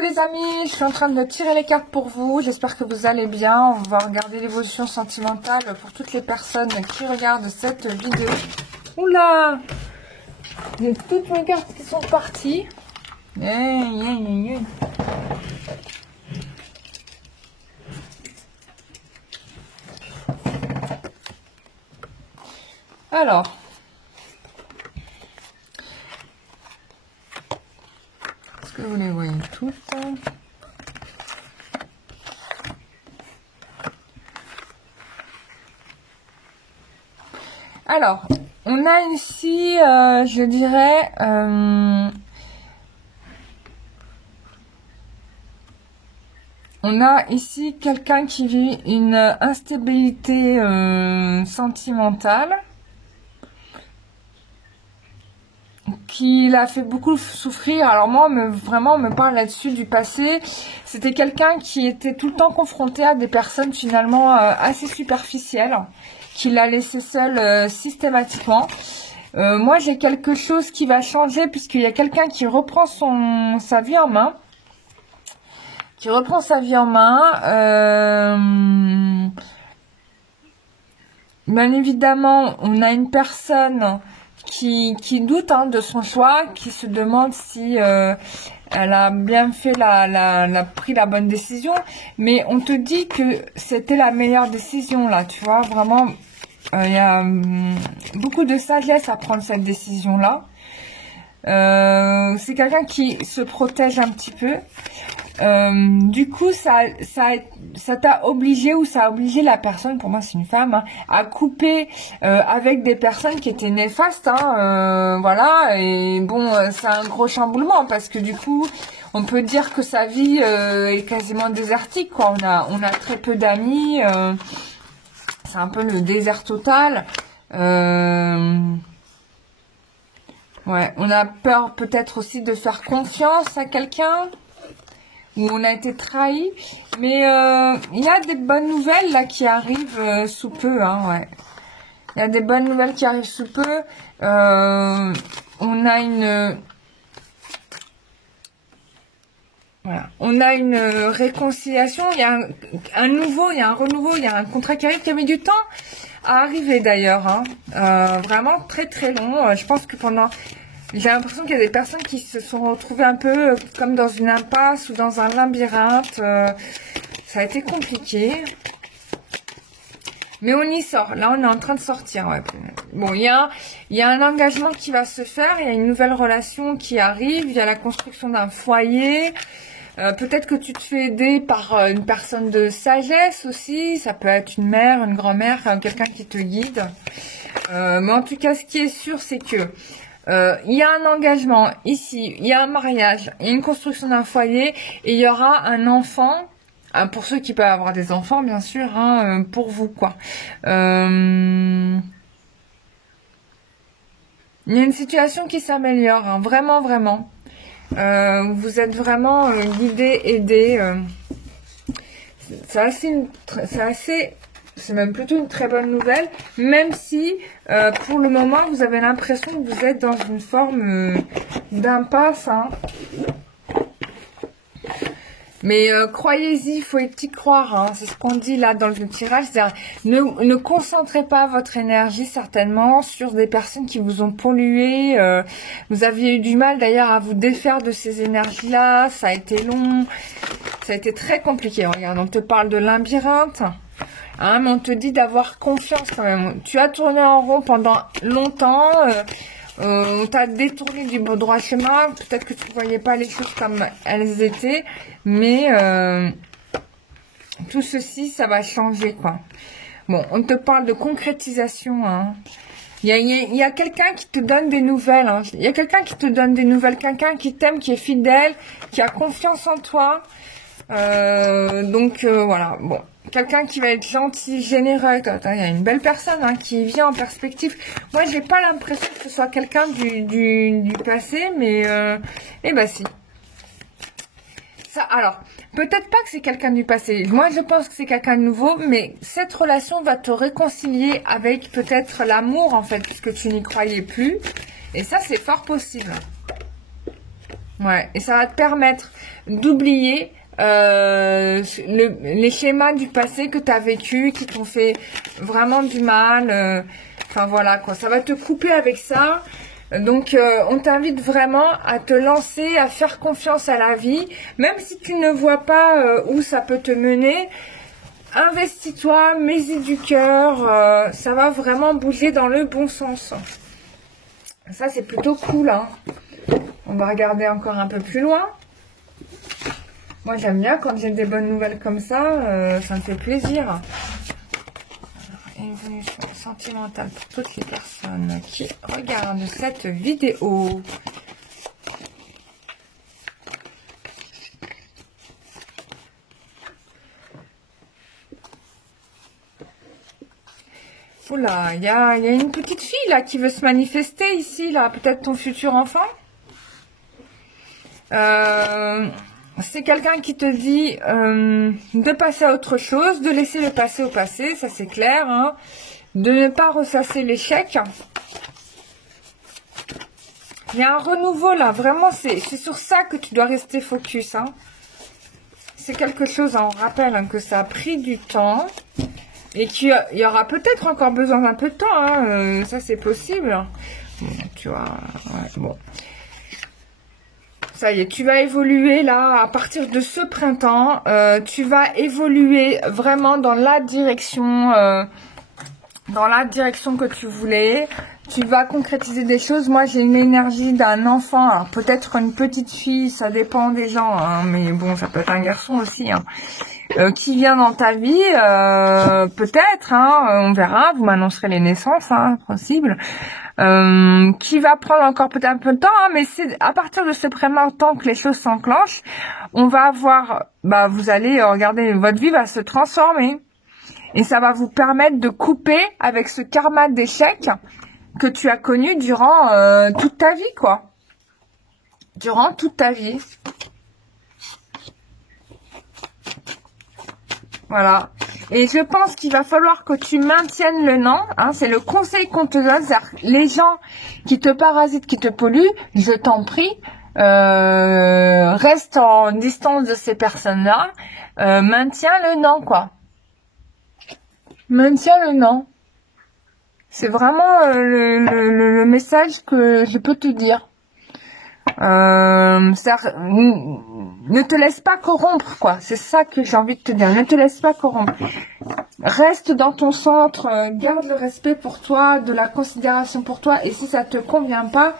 les amis, je suis en train de tirer les cartes pour vous, j'espère que vous allez bien. On va regarder l'évolution sentimentale pour toutes les personnes qui regardent cette vidéo. Oula, il y a toutes mes cartes qui sont parties. Alors, est-ce que vous les voyez toutes? Alors, on a ici, je dirais, on a ici quelqu'un qui vit une instabilité sentimentale, qui l'a fait beaucoup souffrir. Alors moi, vraiment, on me parle là-dessus du passé. C'était quelqu'un qui était tout le temps confronté à des personnes finalement assez superficielles, qui l'a laissé seul systématiquement. Moi, j'ai quelque chose qui va changer puisqu'il y a quelqu'un qui reprend sa vie en main. Bien évidemment, on a une personne qui doute de son choix, qui se demande si elle a bien fait pris la bonne décision, mais on te dit que c'était la meilleure décision là, tu vois, vraiment, il y a beaucoup de sagesse à prendre cette décision là. C'est quelqu'un qui se protège un petit peu. Du coup, ça t'a obligé, ou ça a obligé la personne, pour moi c'est une femme, à couper avec des personnes qui étaient néfastes, voilà, et bon, c'est un gros chamboulement, parce que du coup, on peut dire que sa vie est quasiment désertique, quoi. On a très peu d'amis, c'est un peu le désert total. Ouais, on a peur peut-être aussi de faire confiance à quelqu'un, où on a été trahi, mais il y a des bonnes nouvelles là qui arrivent sous peu, ouais. Il y a des bonnes nouvelles qui arrivent sous peu. On a une réconciliation, il y a un renouveau, il y a un contrat qui arrive, qui a mis du temps à arriver d'ailleurs, vraiment très très long. Je pense que j'ai l'impression qu'il y a des personnes qui se sont retrouvées un peu comme dans une impasse ou dans un labyrinthe. Ça a été compliqué. Mais on y sort. Là, on est en train de sortir. Ouais. Bon, il y a un engagement qui va se faire. Il y a une nouvelle relation qui arrive. Il y a la construction d'un foyer. Peut-être que tu te fais aider par une personne de sagesse aussi. Ça peut être une mère, une grand-mère, quelqu'un qui te guide. Mais en tout cas, ce qui est sûr, c'est que il y a un engagement ici, il y a un mariage, il y a une construction d'un foyer, et il y aura un enfant, pour ceux qui peuvent avoir des enfants bien sûr, pour vous quoi. Il y a une situation qui s'améliore, vraiment vraiment. Vous êtes vraiment guidé, aidé. C'est même plutôt une très bonne nouvelle, même si pour le moment vous avez l'impression que vous êtes dans une forme d'impasse. Mais croyez-y, il faut y croire. C'est ce qu'on dit là dans le tirage. C'est-à-dire, ne concentrez pas votre énergie certainement sur des personnes qui vous ont pollué. Vous aviez eu du mal d'ailleurs à vous défaire de ces énergies-là. Ça a été long, ça a été très compliqué. Regarde, on te parle de labyrinthe. Mais on te dit d'avoir confiance quand même. Tu as tourné en rond pendant longtemps. On t'a détourné du beau droit chemin. Peut-être que tu ne voyais pas les choses comme elles étaient. Mais tout ceci, ça va changer, quoi. Bon, on te parle de concrétisation. Il y a quelqu'un qui te donne des nouvelles. Il y a quelqu'un qui te donne des nouvelles. Quelqu'un qui t'aime, qui est fidèle, qui a confiance en toi. Voilà, bon. Quelqu'un qui va être gentil, généreux. Il y a une belle personne qui vient en perspective. Moi, j'ai pas l'impression que ce soit quelqu'un du passé, mais si. Ça, alors, peut-être pas que c'est quelqu'un du passé. Moi, je pense que c'est quelqu'un de nouveau, mais cette relation va te réconcilier avec peut-être l'amour, en fait, puisque tu n'y croyais plus. Et ça, c'est fort possible. Ouais, et ça va te permettre d'oublier les schémas du passé que tu as vécu, qui t'ont fait vraiment du mal. Enfin voilà quoi, ça va te couper avec ça. Donc on t'invite vraiment à te lancer, à faire confiance à la vie, même si tu ne vois pas où ça peut te mener. Investis-toi, mets-y du cœur, ça va vraiment bouger dans le bon sens. Ça c'est plutôt cool, hein. On va regarder encore un peu plus loin. Moi j'aime bien quand j'ai des bonnes nouvelles comme ça, ça me fait plaisir. Évolution sentimentale pour toutes les personnes qui regardent cette vidéo. Oula, il y a une petite fille là qui veut se manifester ici, là, peut-être ton futur enfant. C'est quelqu'un qui te dit de passer à autre chose, de laisser le passé au passé, ça c'est clair, hein, de ne pas ressasser l'échec. Il y a un renouveau là, vraiment c'est sur ça que tu dois rester focus, hein. C'est quelque chose, hein, on rappelle hein, que ça a pris du temps et qu'il y aura peut-être encore besoin d'un peu de temps, hein, ça c'est possible. Bon, tu vois, ouais, bon. Ça y est, tu vas évoluer là, à partir de ce printemps, tu vas évoluer vraiment dans la direction que tu voulais. Tu vas concrétiser des choses. Moi, j'ai une énergie d'un enfant, peut-être une petite fille, ça dépend des gens, hein, mais bon, ça peut être un garçon aussi, hein, qui vient dans ta vie, peut-être, hein, on verra, vous m'annoncerez les naissances, hein, possible. Qui va prendre encore peut-être un peu de temps, hein, mais c'est à partir de ce printemps que les choses s'enclenchent. On va avoir, vous allez regarder, votre vie va se transformer et ça va vous permettre de couper avec ce karma d'échec que tu as connu durant toute ta vie, quoi. Durant toute ta vie. Voilà. Et je pense qu'il va falloir que tu maintiennes le non. Hein, c'est le conseil qu'on te donne. Les gens qui te parasitent, qui te polluent, je t'en prie, reste en distance de ces personnes-là. Maintiens le non, quoi. Maintiens le non. C'est vraiment le message que je peux te dire. Ne te laisse pas corrompre, quoi. C'est ça que j'ai envie de te dire. Ne te laisse pas corrompre. Reste dans ton centre, garde le respect pour toi, de la considération pour toi. Et si ça te convient pas,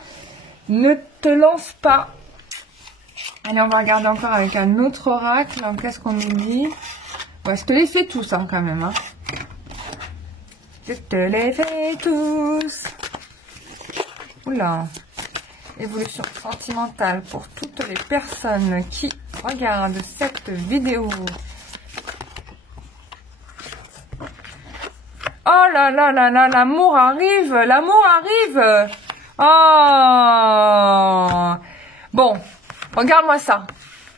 ne te lance pas. Allez, on va regarder encore avec un autre oracle. Qu'est-ce qu'on nous dit? Ouais, je te les fais tous, hein, quand même. Hein. Je te les fais tous. Oula. Évolution sentimentale pour toutes les personnes qui regardent cette vidéo. Oh là là là là, l'amour arrive, l'amour arrive. Oh. Bon, regarde-moi ça.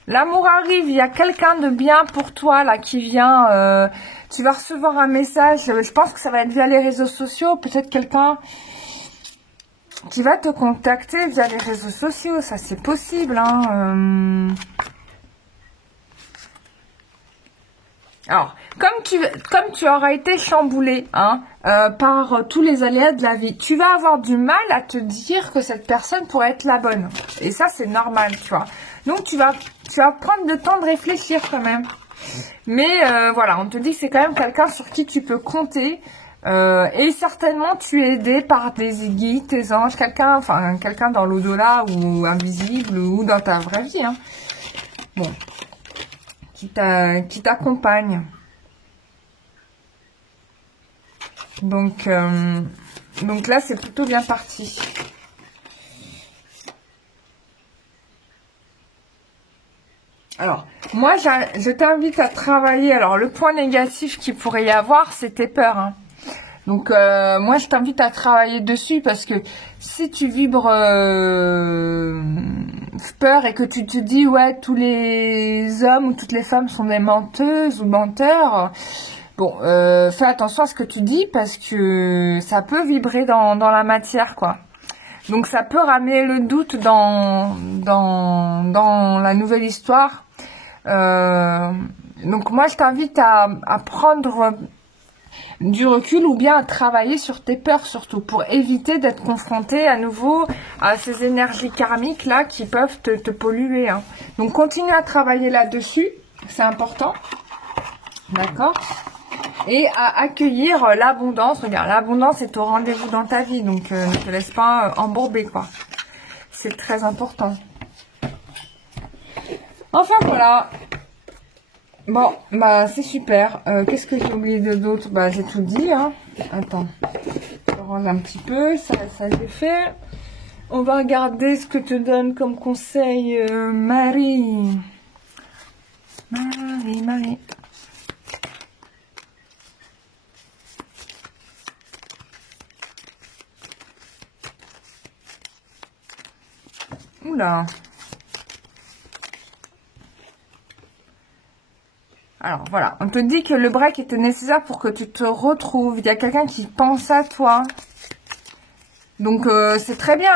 L'amour arrive, il y a quelqu'un de bien pour toi là qui vient. Tu vas recevoir un message, je pense que ça va être via les réseaux sociaux, peut-être quelqu'un qui va te contacter via les réseaux sociaux, ça c'est possible, hein. Alors, comme tu auras été chamboulé, hein, par tous les aléas de la vie, tu vas avoir du mal à te dire que cette personne pourrait être la bonne. Et ça, c'est normal, tu vois. Donc, tu vas prendre le temps de réfléchir quand même. Mais voilà, on te dit que c'est quand même quelqu'un sur qui tu peux compter. Et certainement tu es aidé par des guides, tes anges, quelqu'un dans l'au-delà ou invisible ou dans ta vraie vie, hein. Bon, qui t'accompagne. Donc là c'est plutôt bien parti. Alors, moi je t'invite à travailler. Alors le point négatif qu'il pourrait y avoir, c'est tes peurs, hein. Donc moi je t'invite à travailler dessus parce que si tu vibres peur et que tu te dis ouais tous les hommes ou toutes les femmes sont des menteuses ou menteurs, bon fais attention à ce que tu dis parce que ça peut vibrer dans la matière, quoi. Donc ça peut ramener le doute dans la nouvelle histoire. Donc moi je t'invite à prendre du recul ou bien à travailler sur tes peurs surtout pour éviter d'être confronté à nouveau à ces énergies karmiques là qui peuvent te polluer. Hein. Donc continue à travailler là-dessus, c'est important. D'accord ? Et à accueillir l'abondance. Regarde, l'abondance est au rendez-vous dans ta vie. Donc, ne te laisse pas embourber, quoi. C'est très important. Enfin, voilà. Bon, bah, c'est super. Qu'est-ce que j'ai oublié d'autre? Bah, j'ai tout dit, hein. Attends. Je range un petit peu. Ça j'ai fait. On va regarder ce que te donne comme conseil Marie. Marie. Oula. Alors voilà, on te dit que le break était nécessaire pour que tu te retrouves. Il y a quelqu'un qui pense à toi. Donc c'est très bien.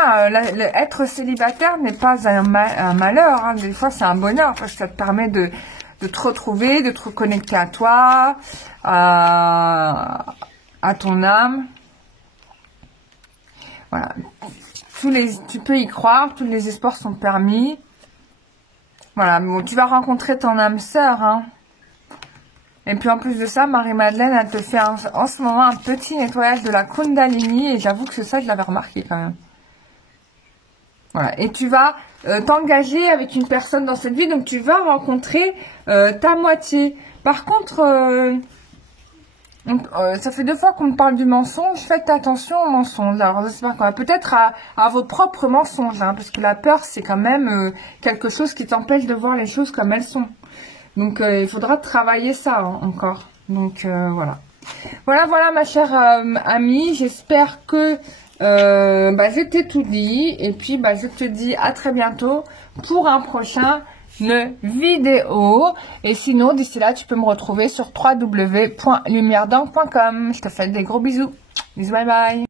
Être célibataire n'est pas un malheur. Hein. Des fois c'est un bonheur parce que ça te permet de te retrouver, de te reconnecter à toi, à ton âme. Voilà. Tu peux y croire, tous les espoirs sont permis. Voilà, bon, tu vas rencontrer ton âme sœur. Hein. Et puis en plus de ça, Marie-Madeleine, elle te fait en ce moment un petit nettoyage de la Kundalini. Et j'avoue que ça, je l'avais remarqué quand même. Voilà, et tu vas t'engager avec une personne dans cette vie. Donc tu vas rencontrer ta moitié. Par contre... ça fait 2 fois qu'on me parle du mensonge. Faites attention aux mensonges. Alors, j'espère quoi. Peut-être à vos propres mensonges, hein, parce que la peur, c'est quand même quelque chose qui t'empêche de voir les choses comme elles sont. Donc, il faudra travailler ça hein, encore. Donc, voilà. Voilà, ma chère amie. J'espère que je t'ai tout dit. Et puis, je te dis à très bientôt pour un prochain vidéo. Et sinon, d'ici là, tu peux me retrouver sur www.lumieredent.com. Je te fais des gros bisous. Bisous, bye bye.